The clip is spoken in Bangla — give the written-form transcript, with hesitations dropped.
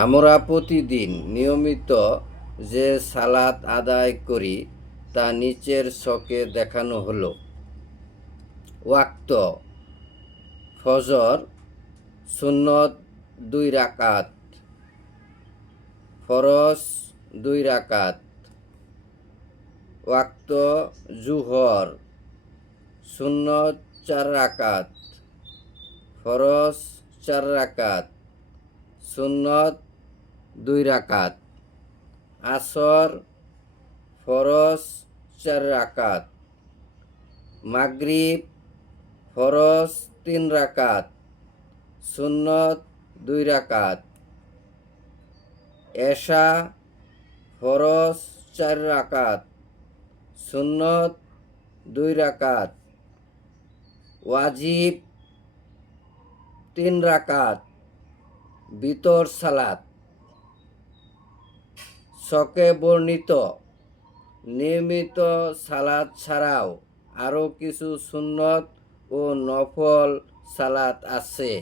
আমরা প্রতিদিন নিয়মিত যে সালাত আদায় করি তা নিচের ছকে দেখানো হলো। ওয়াক্ত: ফজর সুন্নত 2 রাকাত, ফরজ 2 রাকাত। ওয়াক্ত জুহর সুন্নত 4 রাকাত, ফরজ 4 রাকাত, সুন্নত 2 রাকাত। আসর ফরজ 4 রাকাত, মাগরিব ফরজ 3 রাকাত, সুন্নত 2 রাকাত। এশা ফরজ 4 রাকাত, সুন্নত 2 রাকাত। ওয়াজিব 3 রাকাত, বিতর সালাত। ছকে বর্ণিত নিয়মিত সালাত ছাড়াও আরও কিছু সুন্নত ও নফল সালাত আছে।